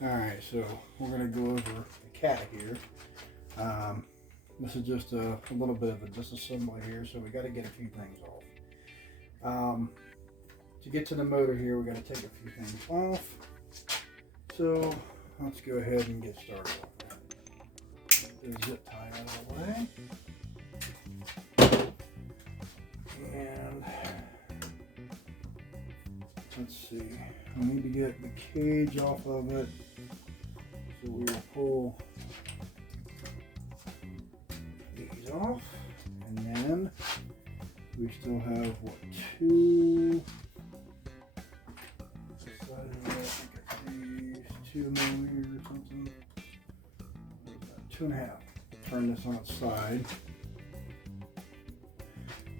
Alright, so we're going to go over the cat here. This is just a little bit of a disassembly here, so we got to get a few things off. To get to the motor here, we got to take a few things off. So let's go ahead and get started on that. The zip tie out of the way. And let's see, I need to get the cage off of it. So we will pull these off, and then we still have what, two, I think I use 2 millimeters or something, 2.5. Turn this on its side.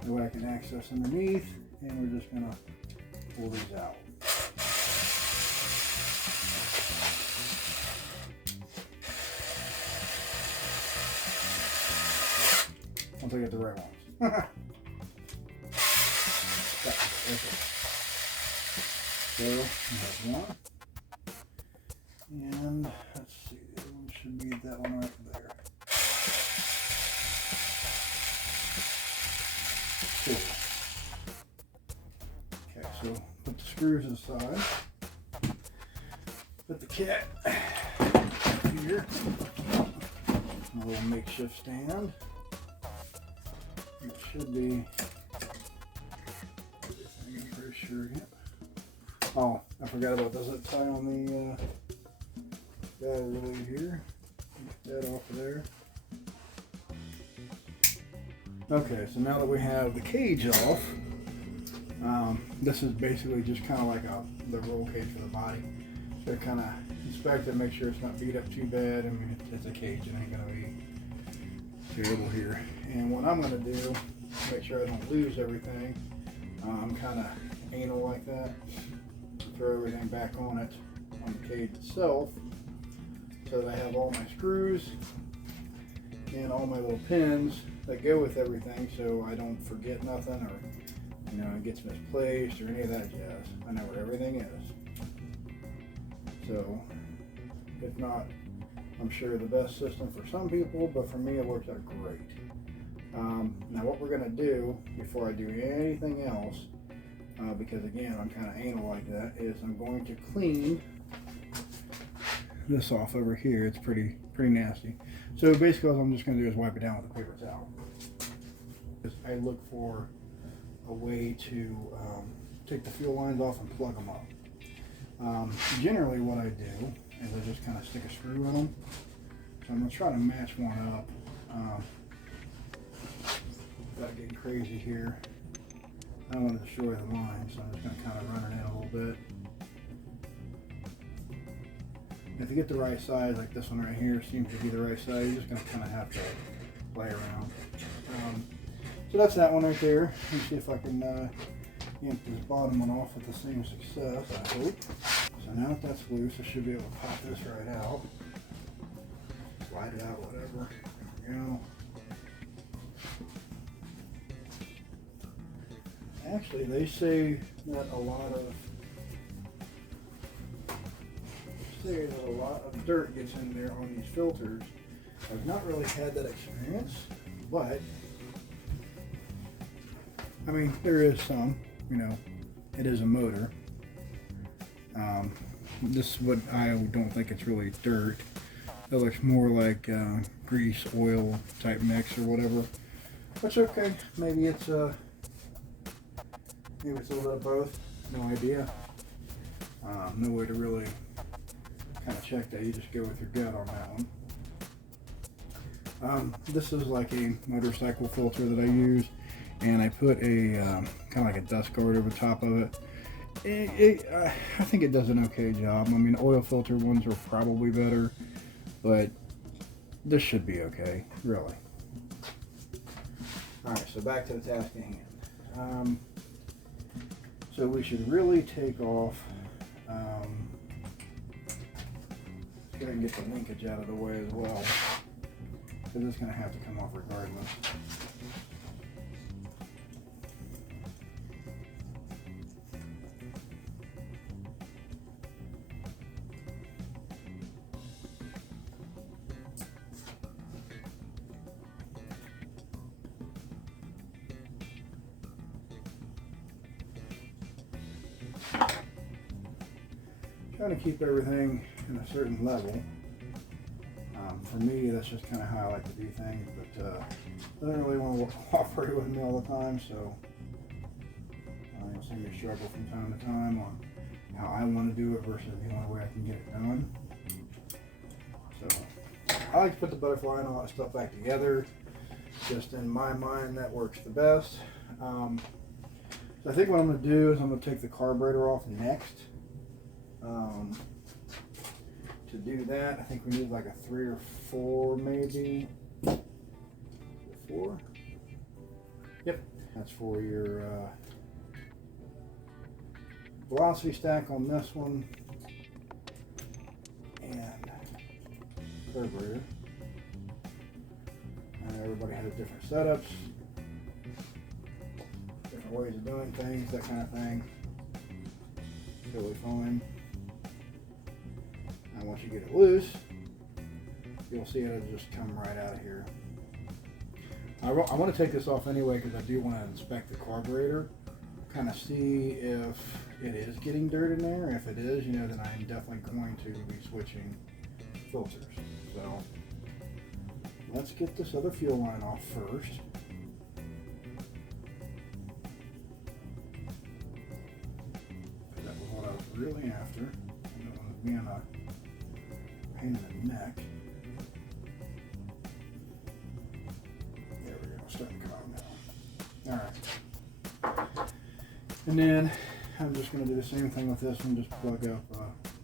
That way I can access underneath, and we're just gonna pull these out. Once I get the right ones. Okay. So there's one, and let's see, the other one should be that one right there. Okay, so put the screws aside. Put the cat here. A little makeshift stand. It should be. I'm pretty sure. Yep. Oh, I forgot about the zip tie on the guy really here. Get that off of there. Okay, so now that we have the cage off, this is basically just kind of like the roll cage for the body. So kind of inspect it, make sure it's not beat up too bad. I mean, it's a cage, it ain't gonna be terrible here. And what I'm gonna do, make sure I don't lose everything, I'm kind of anal like that. Throw everything back on it, on the cage itself, so that I have all my screws and all my little pins that go with everything, so I don't forget nothing, or it gets misplaced or any of that jazz. I know where everything is. So if not, I'm sure the best system for some people, but for me it works out great. Now what we're gonna do before I do anything else, because again I'm kind of anal like that, is I'm going to clean this off over here. It's pretty nasty. So basically what I'm just going to do is wipe it down with a paper towel. I look for a way to take the fuel lines off and plug them up. Generally what I do is I just kind of stick a screw in them. So I'm going to try to match one up without getting crazy here. I don't want to destroy the line, so I'm just going to kind of run it in a little bit. If you get the right size, like this one right here seems to be the right size, you're just going to kind of have to play around. So that's that one right there. Let me see if I can yank this bottom one off with the same success, I hope. So now that that's loose, I should be able to pop this right out. Slide it out, whatever. There we go. Actually, they say that a lot of dirt gets in there on these filters. I've not really had that experience, but I mean, there is some, it is a motor. This is what I don't think it's really dirt. It looks more like grease, oil type mix or whatever. That's okay. Maybe it's a little bit of both. No idea. No way to really kind of check that. You just go with your gut on that one. This is like a motorcycle filter that I use, and I put a kind of like a dust guard over top of it. I think it does an okay job. I mean, oil filter ones are probably better, but this should be okay, really. Alright, so back to the task at hand. So we should really take off, let's go ahead and get the linkage out of the way as well, because it's going to have to come off regardless. trying to keep everything in a certain level. For me, that's just kind of how I like to do things, but I don't really want to cooperate with me all the time, so you'll see me struggle from time to time on how I want to do it versus the only way I can get it done. So I like to put the butterfly and all that stuff back together. Just in my mind, that works the best. So I think what I'm going to do is I'm going to take the carburetor off next. To do that, I think we need like a 3 or 4 maybe. 4? Yep. That's for your velocity stack on this one and carburetor. And everybody has different setups, different ways of doing things, that kind of thing. Totally fine. And once you get it loose, you'll see it'll just come right out of here. I want to take this off anyway because I do want to inspect the carburetor, kind of see if it is getting dirt in there. If it is, then I'm definitely going to be switching filters. So let's get this other fuel line off first. That was what I was really after. I don't want to be on a pain in the neck. There we go, starting to come out now. Alright. And then I'm just going to do the same thing with this one, just plug up,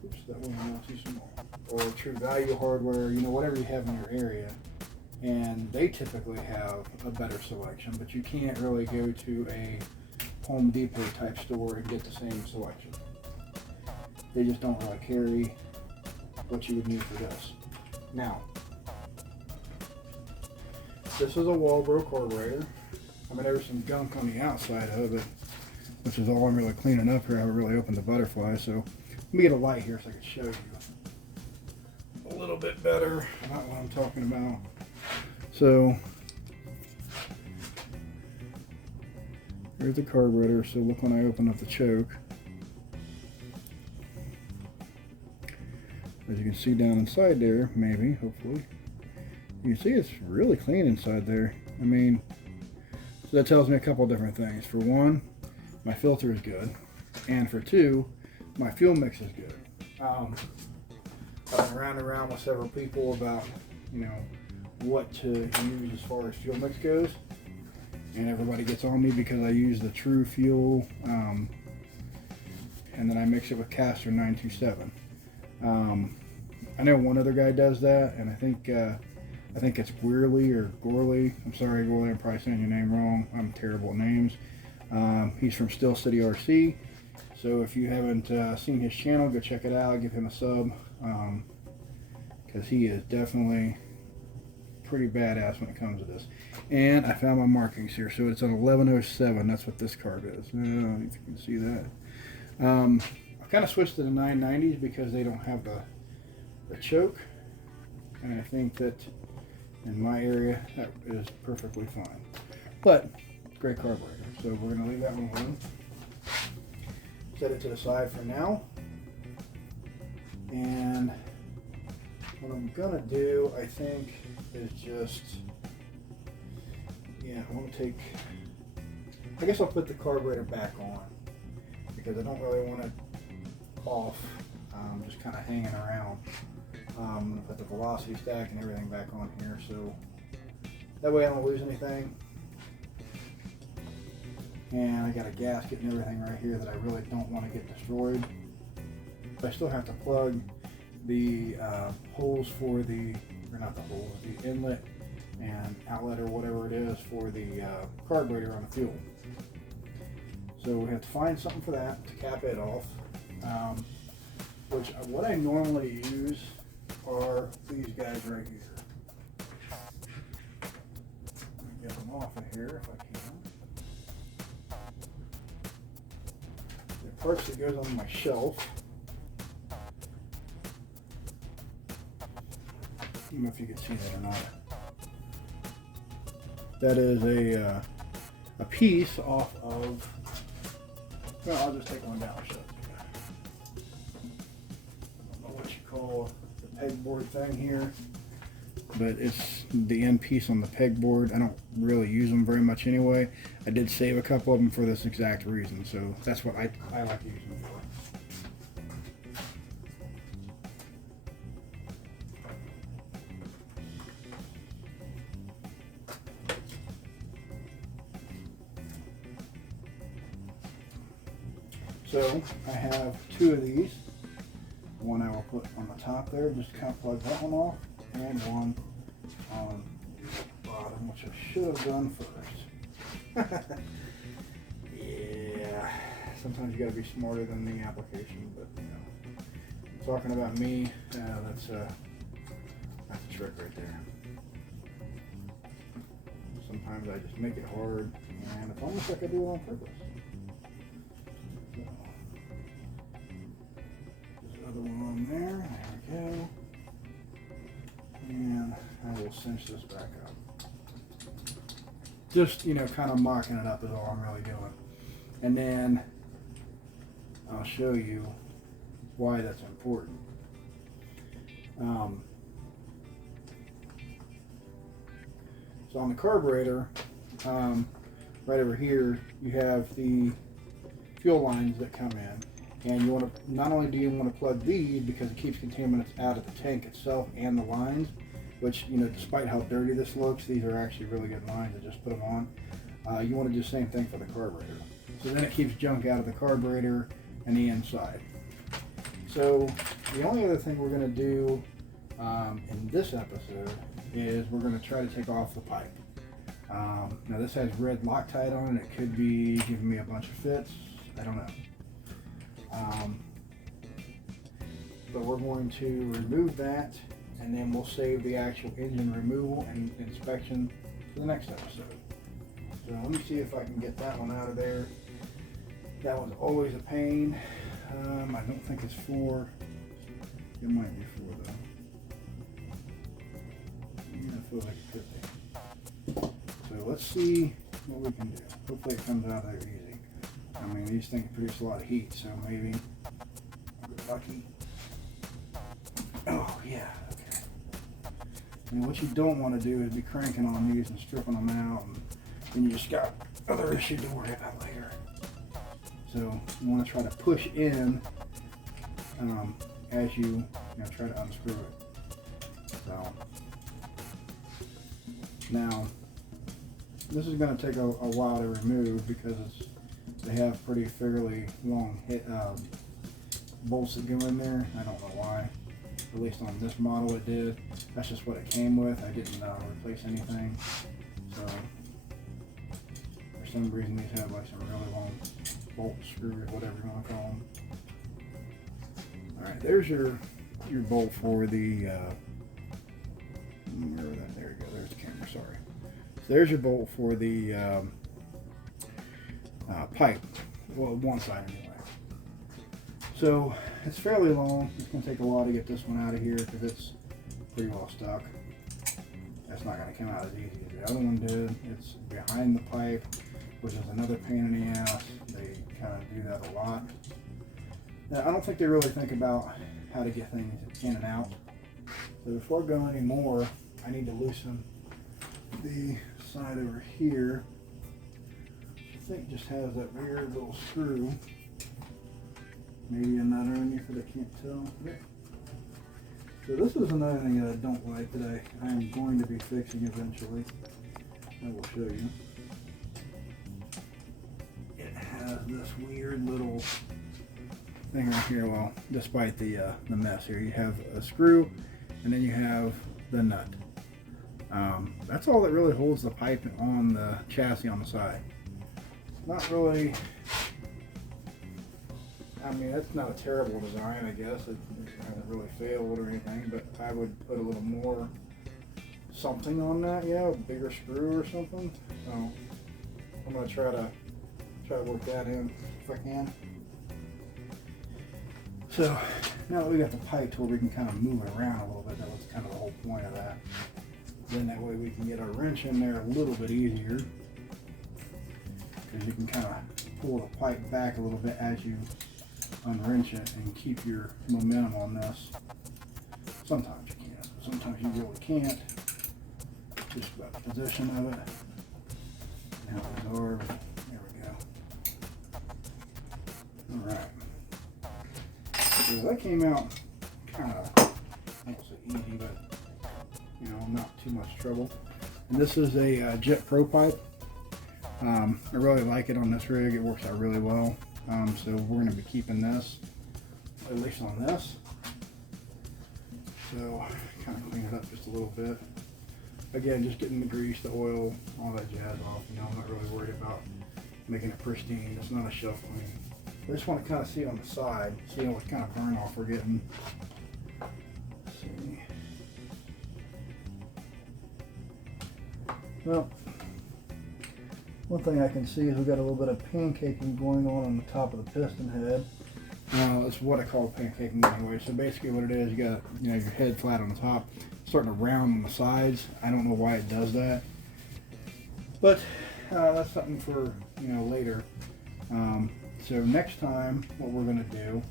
oops, that one was not too small. Or True Value hardware, whatever you have in your area. And they typically have a better selection, but you can't really go to a Home Depot type store and get the same selection. They just don't really carry what you would need for this. Now, this is a Walbro carburetor. There's some gunk on the outside of it, which is all I'm really cleaning up here. I haven't really opened the butterfly, so let me get a light here so I can show you a little bit better about what I'm talking about. So here's the carburetor. So look when I open up the choke. As you can see down inside there, maybe, hopefully, you can see it's really clean inside there. So that tells me a couple different things. For one, my filter is good, and for two, my fuel mix is good. I've been around with several people about, what to use as far as fuel mix goes, and everybody gets on me because I use the True Fuel, and then I mix it with Castor 927. I know one other guy does that, and I think it's Weirly or Gorley. I'm sorry, Gorley, I'm probably saying your name wrong. I'm terrible at names. He's from Steel City RC. So if you haven't seen his channel, go check it out. Give him a sub, because he is definitely pretty badass when it comes to this. And I found my markings here. So it's an 1107. That's what this carb is. I don't know if you can see that. I kind of switched to the 990s because they don't have the choke. And I think that in my area, that is perfectly fine. But, great carburetor. So we're going to leave that one alone. Set it to the side for now. And what I'm going to do, I think, is just, I want to take, I guess I'll put the carburetor back on because I don't really want it off, just kind of hanging around. I'm going to put the velocity stack and everything back on here, so that way I don't lose anything. And I got a gasket and everything right here that I really don't want to get destroyed. But I still have to plug the holes for the, or not the holes, the inlet and outlet or whatever it is for the carburetor on the fuel. So we have to find something for that to cap it off. What I normally use are these guys right here. Let me get them off of here if I can. They're parts that goes on my shelf. I don't know if you can see that or not. That is a piece off of Well, I'll just take one down and show it to you. I don't know what you call the pegboard thing here, but it's the end piece on the pegboard. I don't really use them very much anyway. I did save a couple of them for this exact reason, so that's what I like to use them for. So I have two of these. One I will put on the top there, just kind of plug that one off, and one on the bottom, which I should have done first. Yeah, sometimes you gotta be smarter than the application, but you know, talking about me, that's a trick right there. Sometimes I just make it hard, and it's almost like I do it on purpose. Other one there we go. And I will cinch this back up. Just, you know, kind of mocking it up is all I'm really doing. And then I'll show you why that's important. So on the carburetor, right over here, you have the fuel lines that come in. And you want to, not only do you want to plug these because it keeps contaminants out of the tank itself and the lines, which, you know, despite how dirty this looks, these are actually really good lines. I just put them on. You want to do the same thing for the carburetor. So then it keeps junk out of the carburetor and the inside. So the only other thing we're going to do in this episode is we're going to try to take off the pipe. Now this has red Loctite on it. It could be giving me a bunch of fits. I don't know. But we're going to remove that, and then we'll save the actual engine removal and inspection for the next episode. So let me see if I can get that one out of there. That was always a pain. I don't think it's for, it might be for though. Yeah, it feels like it could be. So let's see what we can do. Hopefully it comes out there easy. I mean, these things produce a lot of heat, so maybe I'll get lucky. Oh, yeah, okay. And what you don't want to do is be cranking on these and stripping them out, and then you just got other issues to worry about later. So you want to try to push in as you try to unscrew it. So now, this is going to take a while to remove because they have pretty fairly long bolts that go in there. I don't know why. At least on this model it did. That's just what it came with. I didn't replace anything. So for some reason these have like some really long bolt screws, whatever you want to call them. Alright, there's your bolt for the there you go, there's the camera, sorry. So there's your bolt for the pipe. Well, one side anyway. So it's fairly long. It's going to take a while to get this one out of here because it's pretty well stuck. That's not going to come out as easy as the other one did. It's behind the pipe, which is another pain in the ass. They kind of do that a lot. Now, I don't think they really think about how to get things in and out. So before I go any more, I need to loosen the side over here. I think just has that weird little screw. Maybe a nut underneath it, I can't tell. Yeah. So this is another thing that I don't like that I am going to be fixing eventually. I will show you. It has this weird little thing right here. Well, despite the mess here, you have a screw and then you have the nut. That's all that really holds the pipe on the chassis on the side. Not really, I mean, that's not a terrible design, I guess. It hasn't really failed or anything, but I would put a little more something on that, yeah, a bigger screw or something. So I'm gonna try to work that in if I can. So now that we got the pipe to where we can kind of move it around a little bit, that was kind of the whole point of that. Then that way we can get our wrench in there a little bit easier. Because you can kind of pull the pipe back a little bit as you unwrench it and keep your momentum on this. Sometimes you can, sometimes you really can't. Just about the position of it. Now absorb. There we go. Alright. So that came out kind of, I won't say easy, but you know, not too much trouble. And this is a Jet Pro pipe. I really like it on this rig. It works out really well. So we're going to be keeping this, at least on this. So kind of clean it up just a little bit. Again, just getting the grease, the oil, all that jazz off. You know, I'm not really worried about making it pristine. It's not a shelf clean. I just want to kind of see on the side, see what kind of burn off we're getting. Let's see. Well, one thing I can see is we've got a little bit of pancaking going on the top of the piston head. That's what I call pancaking anyway. So basically what it is, you got your head flat on the top, starting to round on the sides. I don't know why it does that, but that's something for later. So next time, what we're going to do,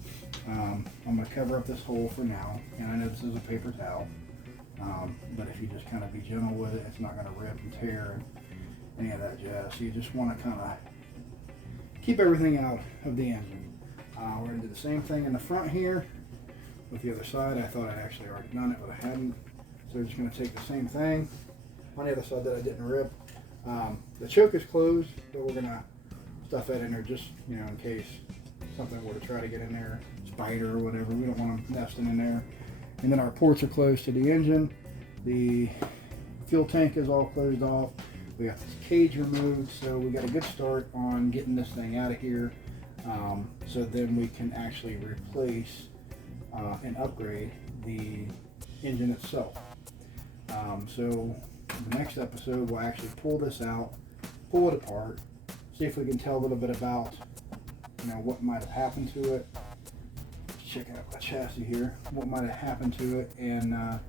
I'm going to cover up this hole for now, and I know this is a paper towel, but if you just kind of be gentle with it, it's not going to rip and tear and any of that jazz. So you just want to kind of keep everything out of the engine. We're going to do the same thing in the front here with the other side. I thought I'd actually already done it, but I hadn't. So we're just going to take the same thing on the other side that I didn't rip. The choke is closed, but we're going to stuff that in there just in case something were to try to get in there, spider or whatever. We don't want them nesting in there. And then our ports are closed to the engine. The fuel tank is all closed off. We got this cage removed, so we got a good start on getting this thing out of here. So then we can actually replace and upgrade the engine itself. So the next episode we'll actually pull this out, pull it apart, see if we can tell a little bit about what might have happened to it. Check out the chassis here, what might have happened to it, and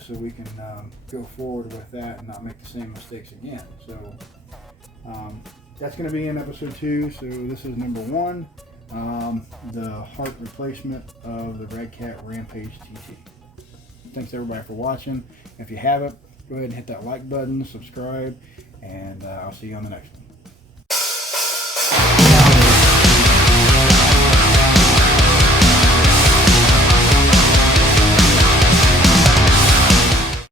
so we can go forward with that and not make the same mistakes again. So that's going to be in episode 2. So this is number 1, the heart replacement of the Redcat Rampage TT. Thanks everybody for watching. If you haven't, go ahead and hit that like button, subscribe, and I'll see you on the next one.